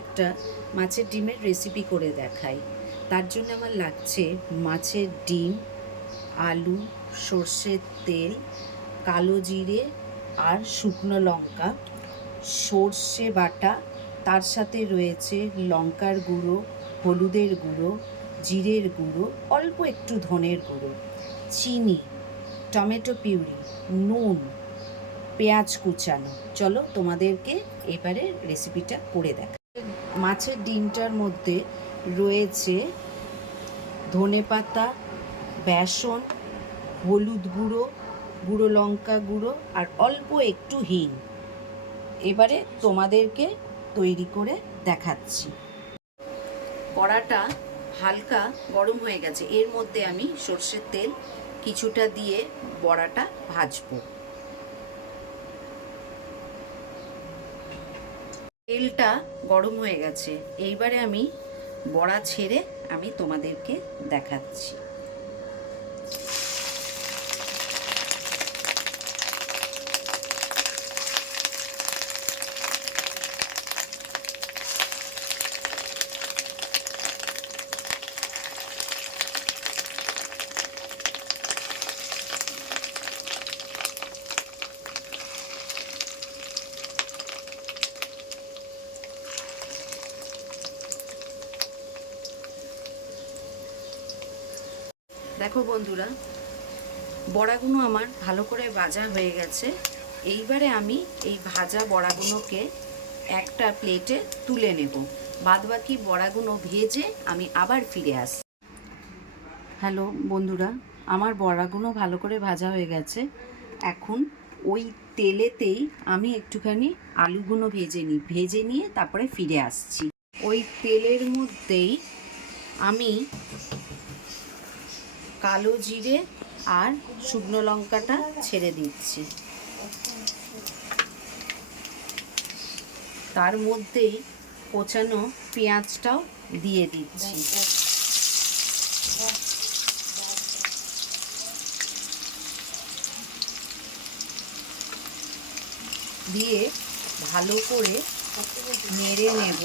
একটা মাছের ডিমের রেসিপি করে দেখাই। তার জন্য আমার লাগছে মাছের ডিম, আলু, সর্ষের তেল, কালো জিরে আর শুকনো লঙ্কা, সর্ষে বাটা, তার সাথে রয়েছে লঙ্কার গুঁড়ো, হলুদের গুঁড়ো, জিরের গুঁড়ো, অল্প একটু ধনের গুঁড়ো, চিনি, টমেটো পিউরি, নুন, পেঁয়াজ কুচানো। চলো তোমাদেরকে এবারে রেসিপিটা করে দেখা। মাছের ডিমটার মধ্যে রয়েছে ধনেপাতা, বেসন, হলুদ গুঁড়ো, গুঁড়ো লঙ্কা গুঁড়ো আর অল্প একটু হিং। এবারে তোমাদেরকে তৈরি করে দেখাচ্ছি। কড়াটা হালকা গরম হয়ে গেছে, এর মধ্যে আমি সর্ষের তেল কিছুটা দিয়ে বড়াটা ভাজবো। তেলটা গরম হয়ে গেছে, এইবারে আমি বড়া ছেড়ে আমি তোমাদেরকে দেখাচ্ছি। দেখো বন্ধুরা, বড়াগুলো আমার ভালো করে ভাজা হয়ে গেছে। এইবারে আমি এই ভাজা বড়াগুলোকে একটা প্লেটে তুলে নেব। বাদবাকি বড়াগুলো ভেজে আমি আবার ফিরে আসি। হ্যালো বন্ধুরা, আমার বড়াগুলো ভালো করে ভাজা হয়ে গেছে। এখন ওই তেলেতেই আমি একটুখানি আলুগুলো ভেজে নিয়ে তারপরে ফিরে আসছি। ওই তেলের মধ্যেই আমি কালো জিরে আর শুকনো লঙ্কাটা ছেড়ে দিচ্ছি। তার মধ্যেই কোচানো পেঁয়াজটাও দিয়ে দিচ্ছি। দিয়ে ভালো করে নেড়ে নেব।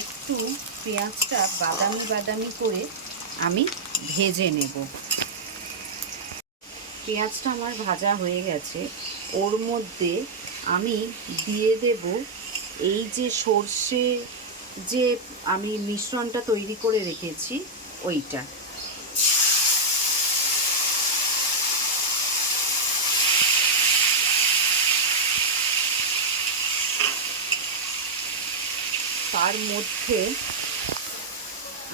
একটু পেঁয়াজটা বাদামি বাদামি করে আমি ভেজে নেব। পেঁয়াজটা আমার ভাজা হয়ে গেছে, ওর মধ্যে আমি দিয়ে দেব এই যে সর্ষে যে আমি মিশ্রণটা তৈরি করে রেখেছি ওইটা। তার মধ্যে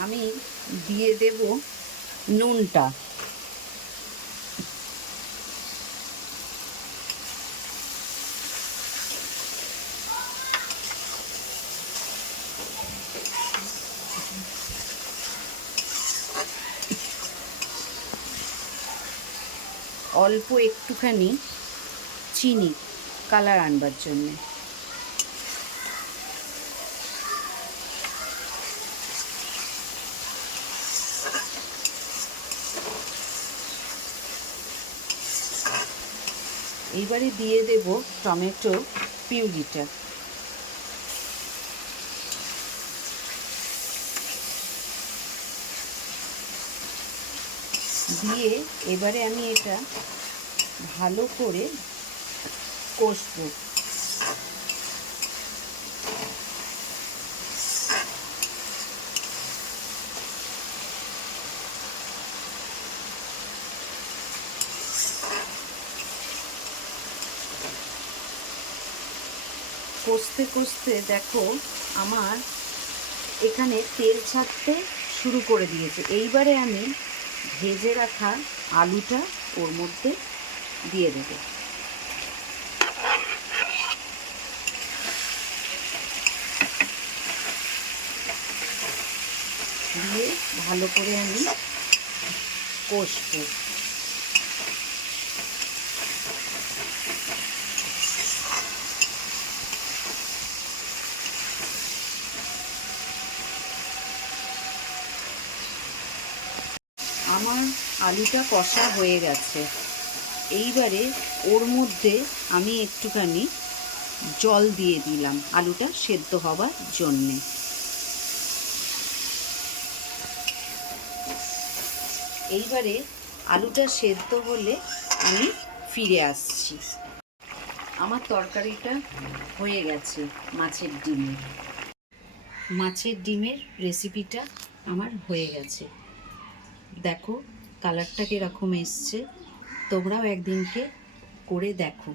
আমি দিয়ে দেব নুনটা। অল্প একটুখানি চিনি কালার আনবার জন্যে। এইবারে দিয়ে দেব টমেটো পিউরিটা। দিয়ে এবারে আমি এটা ভালো করে কষবো। কষতে কষতে দেখো আমার এখানে তেল ছাড়তে শুরু করে দিয়েছে। এইবারে আমি ভেজে রাখা আলুটা ওর মধ্যে দিয়ে দেব। দিয়ে ভালো করে আমি কষবো। আমার আলুটা কষা হয়ে গেছে। এইবারে ওর মধ্যে আমি একটুখানি জল দিয়ে দিলাম আলুটা সেদ্ধ হওয়ার জন্যে। এইবারে আলুটা সেদ্ধ হলে আমি ফিরে আসছি। আমার তরকারিটা হয়ে গেছে মাছের ডিমের। মাছের ডিমের রেসিপিটা আমার হয়ে গেছে। দেখো কালারটা কীরকম এসছে। তোমরাও একদিনকে করে দেখো।